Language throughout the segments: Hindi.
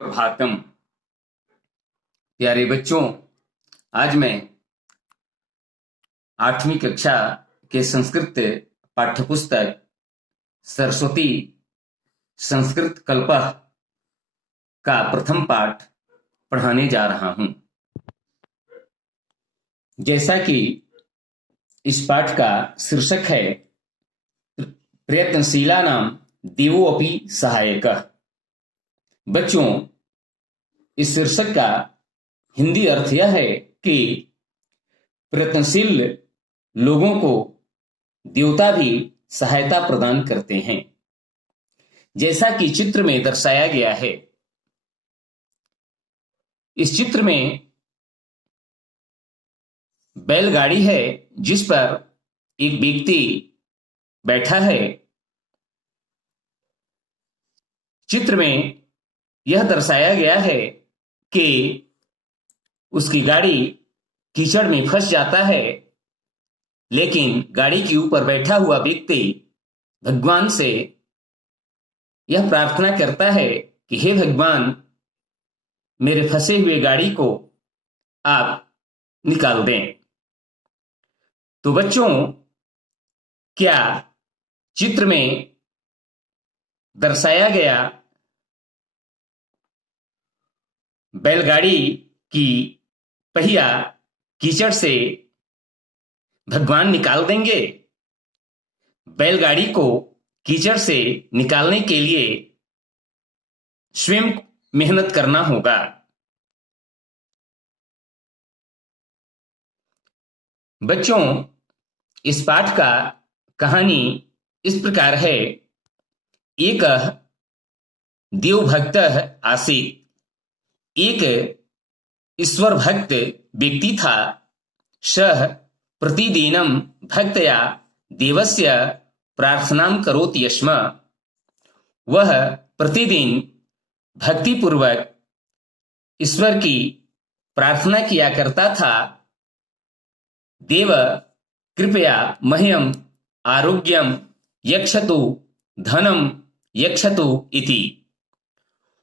प्रभातम। प्यारे बच्चों, आज मैं 8वीं कक्षा के संस्कृत पाठ्यपुस्तक सरस्वती संस्कृत कल्पः का प्रथम पाठ पढ़ाने जा रहा हूं। जैसा कि इस पाठ का शीर्षक है प्रयत्नशीलानां देवो अपि सहायकः। बच्चों, इस शीर्षक का हिंदी अर्थ यह है कि प्रयत्नशील लोगों को देवता भी सहायता प्रदान करते हैं। जैसा कि चित्र में दर्शाया गया है, इस चित्र में बैलगाड़ी है जिस पर एक व्यक्ति बैठा है। चित्र में यह दर्शाया गया है कि उसकी गाड़ी कीचड़ में फंस जाता है, लेकिन गाड़ी के ऊपर बैठा हुआ व्यक्ति भगवान से यह प्रार्थना करता है कि हे भगवान, मेरे फंसे हुए गाड़ी को आप निकाल दें। तो बच्चों, क्या चित्र में दर्शाया गया बैलगाड़ी की पहिया कीचड़ से भगवान निकाल देंगे? बैलगाड़ी को कीचड़ से निकालने के लिए स्वयं मेहनत करना होगा। बच्चों, इस पाठ का कहानी इस प्रकार है। एक देवभक्त आसीत्। एक ईश्वर भक्त व्यक्ति था। सः प्रतिदिनं भक्तया देवस्य प्रार्थनां करोति स्म। वह प्रतिदिन भक्तिपूर्वक ईश्वर की प्रार्थना किया करता था। देव कृपया मह्यम आरोग्यम यक्षतु धनम यक्षतु इति।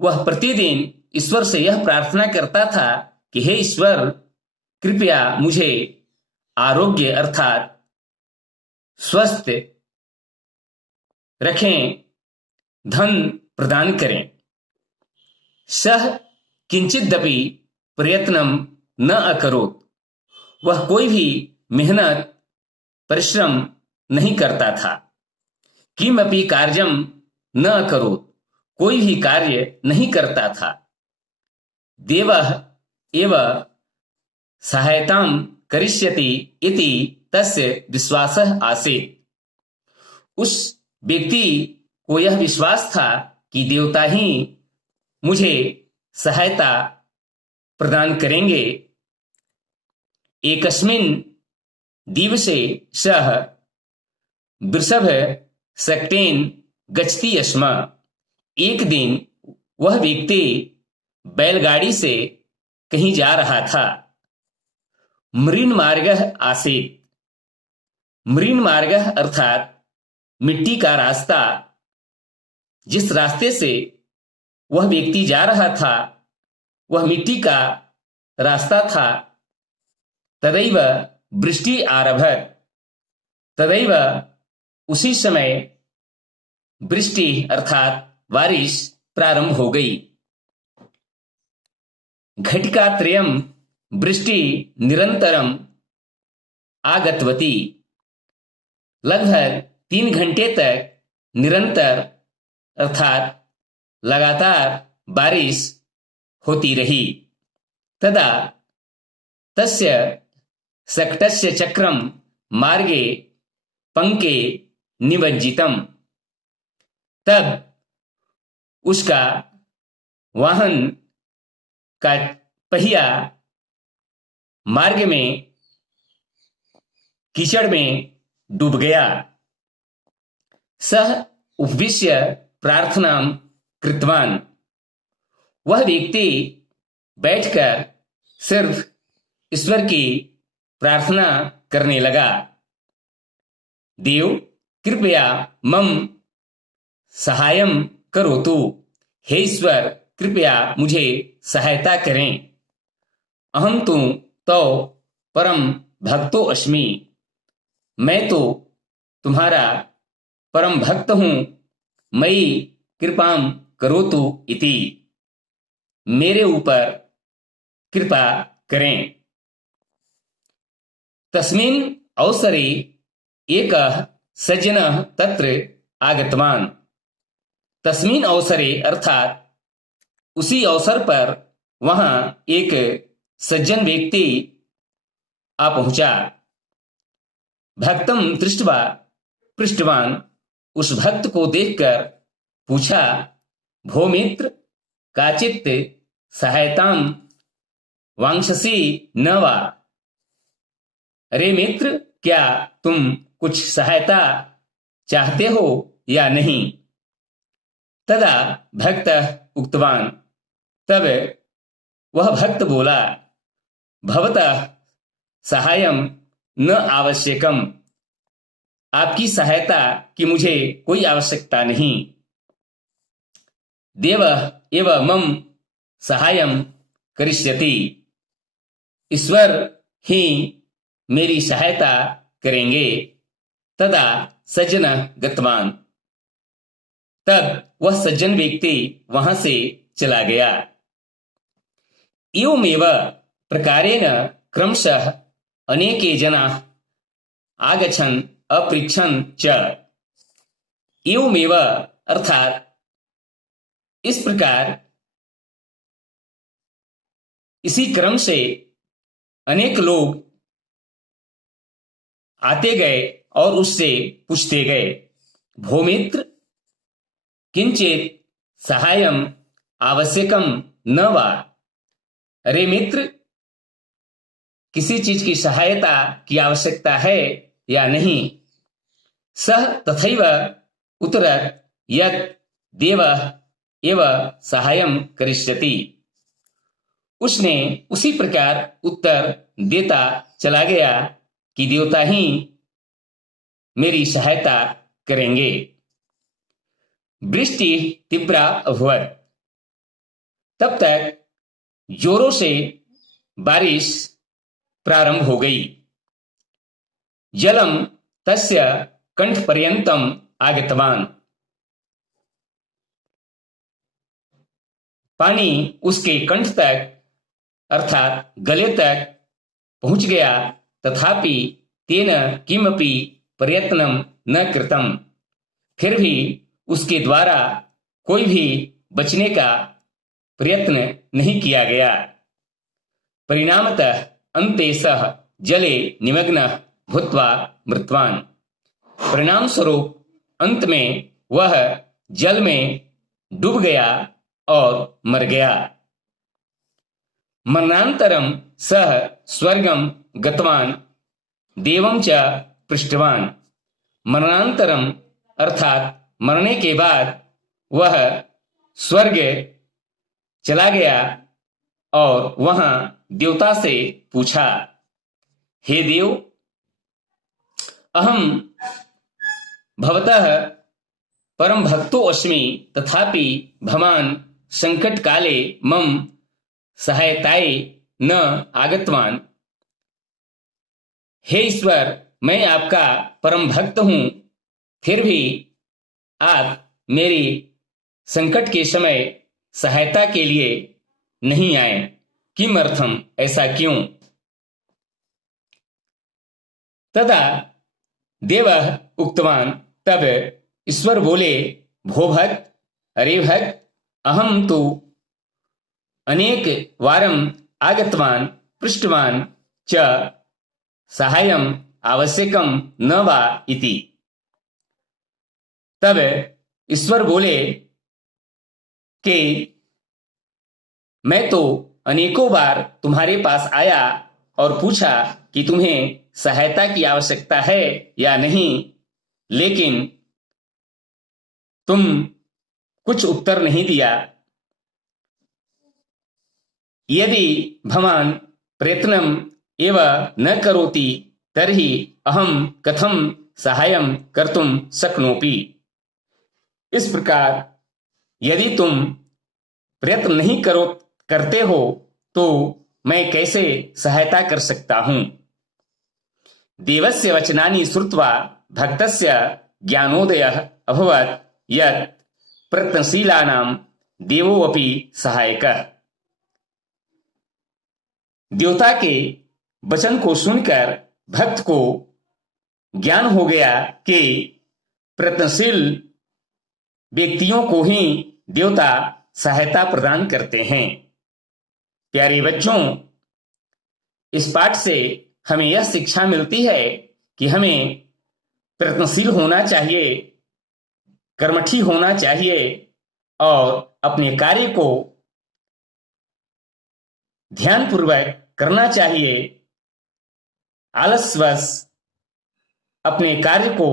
वह प्रतिदिन ईश्वर से यह प्रार्थना करता था कि हे ईश्वर, कृपया मुझे आरोग्य अर्थात स्वस्थ रखें, धन प्रदान करें। सः किंचिदपि प्रयत्नं न अकरोत्। वह कोई भी मेहनत परिश्रम नहीं करता था। किमपि कार्यं न अकरोत्। कोई भी कार्य नहीं करता था। देवः एव सहायतां करिष्यति इति तस्य विश्वासः आसीत्। उस व्यक्ति को यह विश्वास था कि देवता ही मुझे सहायता प्रदान करेंगे। एकस्मिन् दिवसे सः वृषभशकटेन गच्छति स्म। एक दिन वह व्यक्ति बैलगाड़ी से कहीं जा रहा था। मृन्मार्गः आसीत्। मृन्मार्गः अर्थात मिट्टी का रास्ता। जिस रास्ते से वह व्यक्ति जा रहा था वह मिट्टी का रास्ता था। तदैव वृष्टि आरभत। तदैव उसी समय वृष्टि अर्थात बारिश प्रारंभ हो गई। घटिकात्रयं वृष्टि निरंतरम आगतवती। लगभग 3 घंटे तक निरंतर अर्थात लगातार बारिश होती रही। तदा तस्य शकटस्य चक्रम मार्गे पंके निमज्जितम। तब उसका वाहन का पहिया मार्ग में कीचड़ में डूब गया। सः उपविश्य प्रार्थनां कृतवान। वह व्यक्ति बैठकर सिर्फ ईश्वर की प्रार्थना करने लगा। देव कृपया मम सहायं करोतु। हे ईश्वर, कृपया मुझे सहायता करें। अहम तो परम भक्तो अस्मि, मैं तो तुम्हारा परम भक्त हूं। मयि कृपाम करोतु इति, मेरे ऊपर कृपा करें। तस्मिन् अवसरे एकः सज्जनः तत्र आगतवान्। तस्मिन् अवसरे अर्थात उसी अवसर पर वहां एक सज्जन व्यक्ति आ पहुंचा। भक्तम दृष्ट्वा पृष्टवान, उस भक्त को देखकर पूछा, भो मित्र, काचित् सहायताम वांछसि न वा? अरे मित्र, क्या तुम कुछ सहायता चाहते हो या नहीं? तदा भक्त उक्तवान, तब वह भक्त बोला, भवतः सहायम न आवश्यकम, आपकी सहायता की मुझे कोई आवश्यकता नहीं। देवः एव मम सहायम करिष्यति, ईश्वर ही मेरी सहायता करेंगे। तदा सज्जन गतवान, तब वह सज्जन व्यक्ति वहां से चला गया। एवमेव प्रकारेण क्रमशः अनेके जनाः आगच्छन् अपृच्छन् च। एवमेव अर्थात इस प्रकार, इसी क्रम से अनेक लोग आते गए और उससे पूछते गए, भोमित्र, किंचित सहायम आवश्यकम न वा? अरे मित्र, किसी चीज की सहायता की आवश्यकता है या नहीं? सह तथैव उत्तरत् यत् देवः एव सहायम करिष्यति, उसने उसी प्रकार उत्तर देता चला गया कि देवता ही मेरी सहायता करेंगे। वृष्टि तीव्रा अभवत्, तब तक जोरों से बारिश प्रारंभ हो गई। जलम तस्य कंठ पर्यंतम आगतवान, पानी उसके कंठ तक अर्थात गले तक पहुंच गया, तथापि तेन किमपि प्रयत्नम न कृतम, फिर भी उसके द्वारा कोई भी बचने का प्रयत्न नहीं किया गया। परिणामतः अन्ते सः जले निमग्नः भूत्वा मृतवान, परिणाम स्वरूप अंत में वह जल में डूब गया और मर गया। मरणांतरम सह स्वर्गम गतवान देवं च पृष्टवान, मरणांतरम अर्थात मरने के बाद वह स्वर्ग चला गया और वहां देवता से पूछा, हे देव, अहम भवतः परम भक्तो अस्मि, तथापि भवान संकट काले मम सहायताय न आगतवान। हे ईश्वर, मैं आपका परम भक्त हूं, फिर भी आप मेरी संकट के समय सहायता के लिए नहीं आए। किमर्थम, ऐसा क्यों? तदा देवः उक्तवान, तब ईश्वर बोले, भो भक्त, अरे भक्त, अहम तो अनेक वारम आगतवान पृष्टवान च सहायम आवश्यकम न वा इति। तब ईश्वर बोले कि मैं तो अनेकों बार तुम्हारे पास आया और पूछा कि तुम्हें सहायता की आवश्यकता है या नहीं, लेकिन तुम कुछ उत्तर नहीं दिया। यदि भवान प्रयत्नम एव न करोति तर्हि अहम कथम सहायम कर्तुम शक्नोपि। इस प्रकार यदि तुम प्रयत्न नहीं करते हो तो मैं कैसे सहायता कर सकता हूं। देवस्य वचनानि श्रुत्वा भक्तस्य ज्ञानोदयः अभवत् यत् प्रयत्नशीलानां देवोऽपि सहायकः। देवता के वचन को सुनकर भक्त को ज्ञान हो गया कि प्रयत्नशील व्यक्तियों को ही देवता सहायता प्रदान करते हैं। प्यारे बच्चों, इस पाठ से हमें यह शिक्षा मिलती है कि हमें प्रयत्नशील होना चाहिए, कर्मठी होना चाहिए और अपने कार्य को ध्यानपूर्वक करना चाहिए। आलसवश अपने कार्य को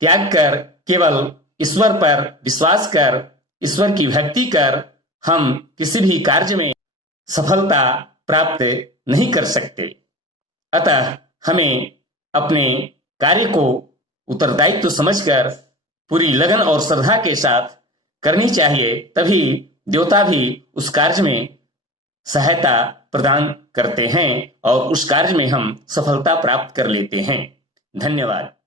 त्याग कर केवल ईश्वर पर विश्वास कर, ईश्वर की भक्ति कर हम किसी भी कार्य में सफलता प्राप्त नहीं कर सकते। अतः हमें अपने कार्य को उत्तरदायित्व समझकर पूरी लगन और श्रद्धा के साथ करनी चाहिए, तभी देवता भी उस कार्य में सहायता प्रदान करते हैं और उस कार्य में हम सफलता प्राप्त कर लेते हैं। धन्यवाद।